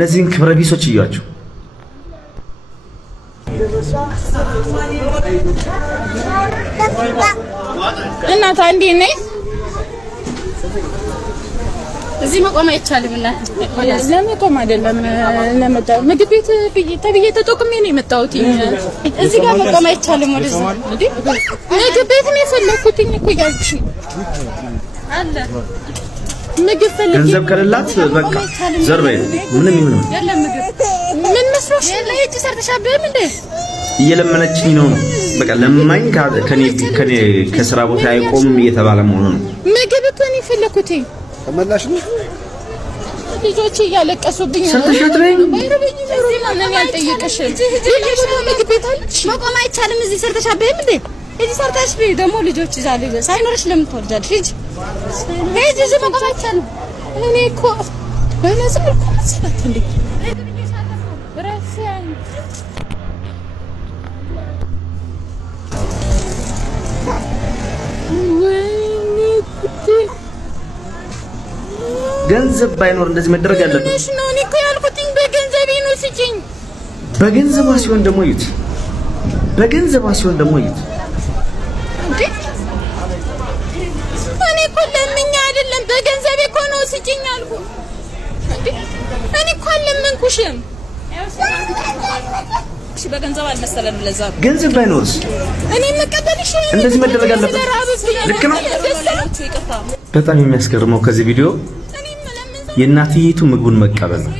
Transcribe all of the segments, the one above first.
ለዚህን ክብረ ቢሶች እያችሁ እናት አንዴ ነይ እዚህ መቆም አይቻልም እና ለመቆም አይደለም ለመጣው ምግብ ቤት ተብዬ ተጠቅሜ ነው የመጣሁት እዚህ ጋር መቆም አይቻልም ወደዛ እንዴ ምግብ ቤት ነው የፈለኩት እኮ ያልኩሽ አለ ምግብ ፈልጊ ገንዘብ ከሌላት በቃ ዘርበይ ምንም ይሁን ምን መስሎሽ ለእጅ ሰርተሻበም እንዴ እየለመነችኝ ነው በቃ ለማኝ ከኔ ከስራ ቦታ አይቆምም እየተባለ መሆኑ ነው ምግብ እኮ ነው የፈለኩት ተመላሽ ነው ልጆች እያለቀሱብኝ ነው ሰርተሻት ላይ ማንን ያልጠየቀሽ ምግብ ቤት አለሽ መቆም አይቻልም እዚህ ሰርተሻበም እንዴ እዚህ ሰርተሽ ደግሞ ልጆች ይዛል ሳይኖርሽ ለምን ትወልጃለሽ እዚህ መቆም አይቻልም እኔ እኮ በነዝር እኮ ሰላት እንዴ ረፊያን ገንዘብ ባይኖር እንደዚህ መደረግ ያለበት ነው እኔ እኮ ያልኩትኝ በገንዘቤ ነው ስጪኝ በገንዘቧ ሲሆን ደግሞ ይት በገንዘቧ ሲሆን ደግሞ ይት እኔ እኮ ለምኛ አይደለም በገንዘቤ እኮ ነው ስጪኝ አልኩ እኔ እኮ ለምንኩሽም እሺ በገንዘብ አልመሰለም ለዛ ገንዘብ ባይኖርስ እኔ መቀበልሽ እንደዚህ መደረግ አለበት ልክ ነው በጣም የሚያስገርመው ከዚህ ቪዲዮ የእናትየቱ ምግቡን መቀበል ነው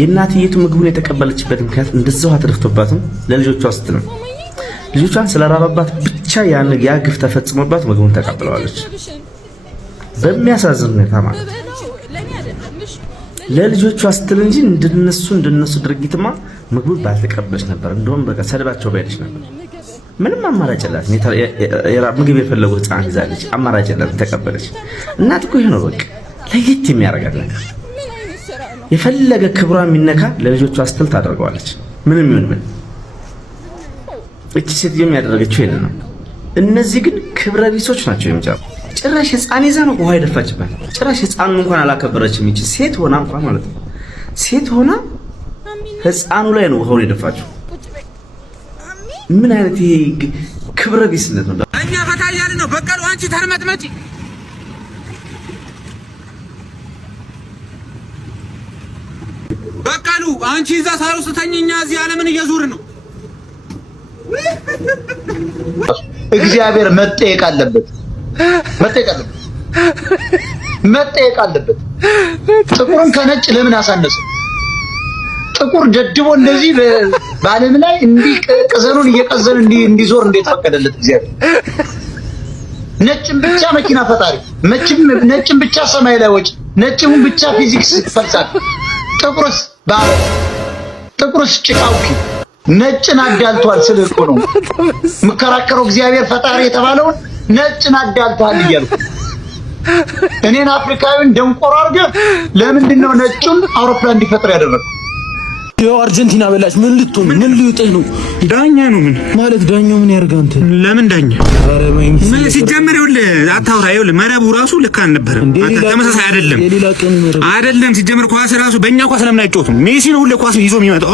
የእናትየቱ ምግቡን የተቀበለችበት ምክንያት እንደዛው አትረፍቶባትም ለልጆቿ ስትል ነው ልጆቿን ስለራባባት ብቻ ያ ግፍ ተፈጽሞባት ምግቡን ተቀብለዋለች በሚያሳዝን ሁኔታ ማለት ለልጆቿ ስትል እንጂ እንደነሱ ድርጊትማ ምግቡን ባልተቀበለች ነበር እንደውም በቃ ሰድባቸው ባይልሽ ነበር ምንም አማራጭ የላት ምግብ የፈለገው ህፃን ይዛለች አማራጭ የላት ተቀበለች እናት እኮ ይሄ ነው በቃ ለየት የሚያረጋት ነገር የፈለገ ክብሯ የሚነካ ለልጆቿ ስትል ታደርገዋለች ምንም ይሁን ምን እቺ ሴት የሚያደርገችው ይሄን ነው እነዚህ ግን ክብረ ቢሶች ናቸው የሚጫው ጭራሽ ህፃን ይዛ ነው ውሃ ይደፋችበት ጭራሽ ህፃኑን እንኳን አላከበረችም እቺ ሴት ሆና እንኳን ማለት ነው ሴት ሆና ህፃኑ ላይ ነው ውሃውን የደፋችው ምን አይነት ይሄ ክብረ ቢስነት ነው እኛ ፈታ እያልን ነው በቀሉ አንቺ ተርመጥመጪ በቀሉ አንቺ እዛ ሳር ውስጥ ተኝኛ እዚህ ዓለምን እየዞርን ነው እግዚአብሔር መጠየቅ አለበት ጥቁርን ከነጭ ለምን አሳነሰ ጥቁር ደድቦ እንደዚህ በዓለም ላይ እንዲህ ቅዘኑን እየቀዘን እንዲዞር እንዴት ፈቀደለት እግዚአብሔር ነጭም ብቻ መኪና ፈጣሪ ነጭም ብቻ ሰማይ ላይ ወጭ ነጭም ብቻ ፊዚክስ ፈልሳል ጥቁርስ ጭቃውኪ ነጭን አዳልቷል ስለቆ ነው መከራከረው እግዚአብሔር ፈጣሪ የተባለውን ነጭን አዳልቷል እያልኩ እኔን አፍሪካዊን ደንቆሮ አድርገህ ለምንድን ነው ነጩን አውሮፕላን እንዲፈጥር ያደረገው ያው አርጀንቲና በላች ምን ልትሆን ምን ሊውጥህ ነው ዳኛ ነው ምን ማለት ዳኛው ምን ያርጋ አንተ ለምን ዳኛ አረ ማይም ምን ሲጀመር ይኸውልህ አታውራ ይኸውልህ መረቡ ራሱ ልክ አልነበረም ተመሳሳይ አይደለም የሌላ ቀን መረብ አይደለም ሲጀመር ኳስ ራሱ በእኛ ኳስ ለምን አይጫወቱም ሜሲ ነው ሁሌ ኳስ ይዞ የሚመጣው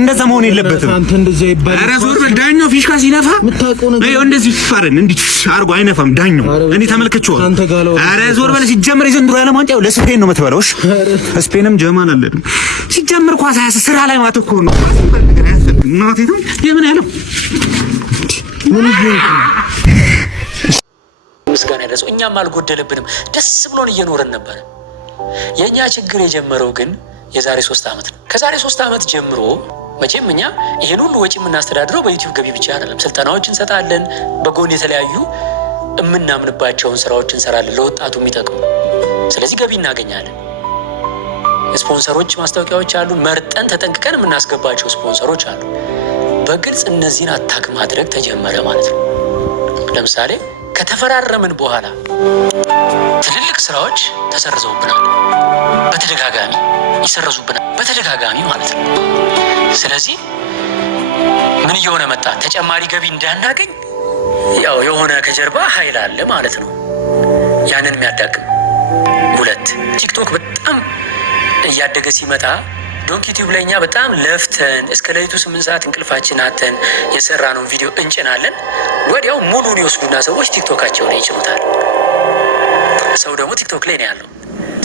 እንደዛ መሆን የለበትም አንተ እንደዛ ይባል አረ ዞር በል ዳኛው ፊሽካ ሲነፋ ምታውቀው ነገር ይኸው እንደዚህ ፈረን እንዲህ አርጎ አይነፋም ዳኛው እኔ ተመልክቼው አረ ዞር በል ሲጀመር የዘንድሮ ዓለም ዋንጫው ለስፔን ነው የምትበላው እሺ ስፔንም ጀማል አለድም ሲጀመር ኳስ ስራ ላይ ማተኮር ነው እናቴ ነው የምን ያለው ምን ይሁን ምስጋና ያደረሰው እኛም አልጎደለብንም ደስ ብሎን እየኖርን ነበር የኛ ችግር የጀመረው ግን የዛሬ 3 አመት ነው ከዛሬ 3 አመት ጀምሮ መቼም እኛ ይሄን ሁሉ ወጪ የምናስተዳድረው በዩቲዩብ ገቢ ብቻ አይደለም ስልጠናዎችን እንሰጣለን በጎን የተለያዩ እምናምንባቸውን ስራዎችን እንሰራለን ለወጣቱ የሚጠቅሙ ስለዚህ ገቢ እናገኛለን ስፖንሰሮች ማስታወቂያዎች አሉ መርጠን ተጠንቅቀን የምናስገባቸው ስፖንሰሮች አሉ በግልጽ እነዚህን አታክ ማድረግ ተጀመረ ማለት ነው ለምሳሌ ከተፈራረምን በኋላ ትልልቅ ስራዎች ተሰርዘውብናል በተደጋጋሚ ይሰረዙብናል በተደጋጋሚ ማለት ነው ስለዚህ ምን እየሆነ መጣ ተጨማሪ ገቢ እንዳናገኝ ያው የሆነ ከጀርባ ኃይል አለ ማለት ነው ያንን የሚያዳግም ሁለት ቲክቶክ በጣም እያደገ ሲመጣ ዶንኪ ቲዩብ ላይ እኛ በጣም ለፍተን እስከ ሌሊቱ 8 ሰዓት እንቅልፋችን አተን የሰራነውን ቪዲዮ እንጭናለን። ወዲያው ሙሉን ይወስዱና ሰዎች ቲክቶካቸው ላይ ይጭኑታል። ሰው ደግሞ ቲክቶክ ላይ ነው ያለው።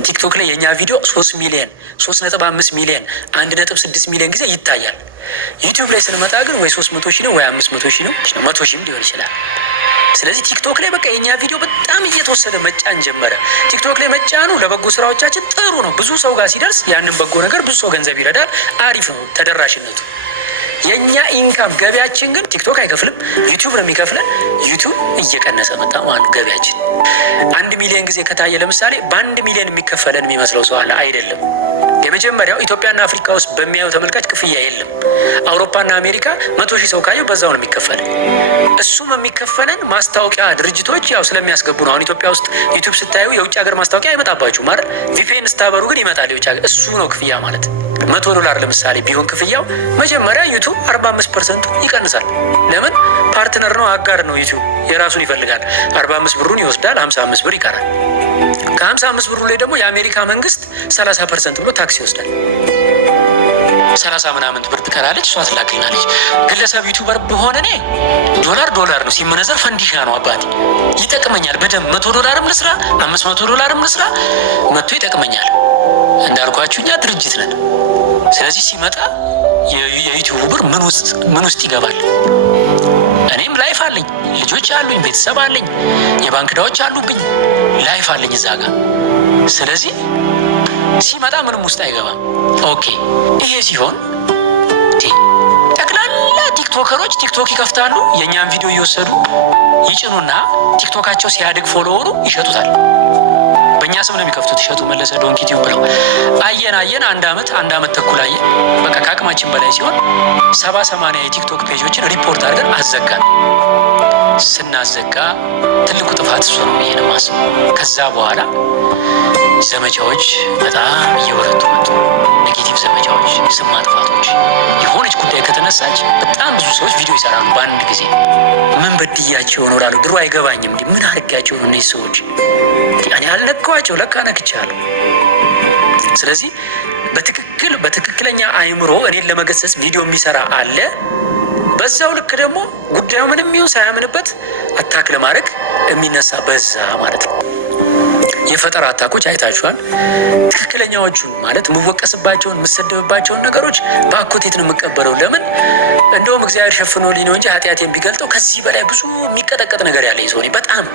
ቲክቶክ ላይ የኛ ቪዲዮ 3 ሚሊዮን 3.5 ሚሊዮን 1.6 ሚሊዮን ጊዜ ይታያል። ዩቲዩብ ላይ ስንመጣ ግን ወይ 300 ሺህ ነው ወይ 500 ሺህ ነው 100 ሺህም ሊሆን ይችላል። ስለዚህ ቲክቶክ ላይ በቃ የኛ ቪዲዮ በጣም እየተወሰደ መጫን ጀመረ። ቲክቶክ ላይ መጫኑ ለበጎ ስራዎቻችን ጥሩ ነው። ብዙ ሰው ጋር ሲደርስ ያንን በጎ ነገር ብዙ ሰው ገንዘብ ይረዳል። አሪፍ ነው ተደራሽነቱ። የኛ ኢንካም ገቢያችን ግን ቲክቶክ አይከፍልም፣ ዩቲዩብ ነው የሚከፍለን። ዩቲዩብ እየቀነሰ መጣ ማለት ገቢያችን። 1 ሚሊዮን ጊዜ ከታየ ለምሳሌ በ1 ሚሊዮን የሚከፈለን የሚመስለው ሰው አለ። አይደለም። የመጀመሪያው ኢትዮጵያና አፍሪካ ውስጥ በሚያየው ተመልካች ክፍያ የለም። አውሮፓና አሜሪካ 100 ሺህ ሰው ካየው በዛው ነው የሚከፈለን። እሱም የሚከፈለን ማስታወቂያ ድርጅቶች ያው ስለሚያስገቡ ነው። አሁን ኢትዮጵያ ውስጥ ዩቲዩብ ስታዩ የውጭ ሀገር ማስታወቂያ አይመጣባችሁ ማለት ቪፒኤን ስታበሩ ግን ይመጣል የውጭ ሀገር። እሱ ነው ክፍያ ማለት። $100 ለምሳሌ ቢሆን ክፍያው መጀመሪያ ዩቲዩብ 45% ይቀንሳል። ለምን? ፓርትነር ነው፣ አጋር ነው። ዩቲዩብ የራሱን ይፈልጋል። 45 ብሩን ይወስዳል፣ 55 ብር ይቀራል። ከ55 ብሩ ላይ ደግሞ የአሜሪካ መንግስት 30% ብሎ ታክስ ይወስዳል። 30 ምናምን ብር ትቀራለች፣ እሷ ትላክልናለች። ግለሰብ ዩቲዩበር በሆነ እኔ ዶላር ነው ሲመነዘር ፈንዲሻ ነው አባቴ። ይጠቅመኛል በደንብ $100 ልስራ $500 ልስራ መጥቶ ይጠቅመኛል። እንዳልኳችሁ እኛ ድርጅት ነን። ስለዚህ ሲመጣ የዩቲዩብ ብር ምን ውስጥ ይገባል? እኔም ላይፍ አለኝ፣ ልጆች አሉኝ፣ ቤተሰብ አለኝ፣ የባንክ ዕዳዎች አሉብኝ፣ ላይፍ አለኝ እዛ ጋር። ስለዚህ ሲመጣ ምንም ውስጥ አይገባም። ኦኬ ይሄ ሲሆን ጠቅላላ ቲክቶከሮች ቲክቶክ ይከፍታሉ፣ የእኛን ቪዲዮ እየወሰዱ ይጭኑና ቲክቶካቸው ሲያድግ ፎሎወሩ ይሸጡታል። በእኛ ስም ነው የሚከፍቱት። ይሸጡ መለሰ ዶንኪ ቲዩብ ብለው አየን። አንድ አመት ተኩል አየን። በቃ ከአቅማችን በላይ ሲሆን 70-80 የቲክቶክ ፔጆችን ሪፖርት አድርገን አዘጋን። ስናዘጋ ትልቁ ጥፋት እሱ ነው ብዬ ነው የማስበው። ከዛ በኋላ ዘመቻዎች በጣም እየበረቱ መጡ። ኔጌቲቭ ዘመቻዎች፣ ስም ማጥፋቶች። የሆነች ጉዳይ ከተነሳች በጣም ብዙ ሰዎች ቪዲዮ ይሰራሉ በአንድ ጊዜ። ምን በድያቸው ነው እላለሁ። ድሮ አይገባኝም እንዴ ምን አድርጋቸው ነው እነዚህ ሰዎች? እኔ አልነካኋቸው፣ ለካ ነክቻለሁ። ስለዚህ በትክክለኛ አይምሮ እኔን ለመገሰጽ ቪዲዮ የሚሰራ አለ። በዛው ልክ ደግሞ ጉዳዩ ምንም ይሁን ሳያምንበት አታክ ለማድረግ የሚነሳ በዛ ማለት ነው። የፈጠራ አታኮች አይታችኋል። ትክክለኛዎቹን ማለት የምወቀስባቸውን የምሰደብባቸውን ነገሮች በአኮቴት ነው የምቀበለው። ለምን? እንደውም እግዚአብሔር ሸፍኖልኝ ነው እንጂ ኃጢአቴን ቢገልጠው ከዚህ በላይ ብዙ የሚቀጠቀጥ ነገር ያለኝ ሰው ነኝ። በጣም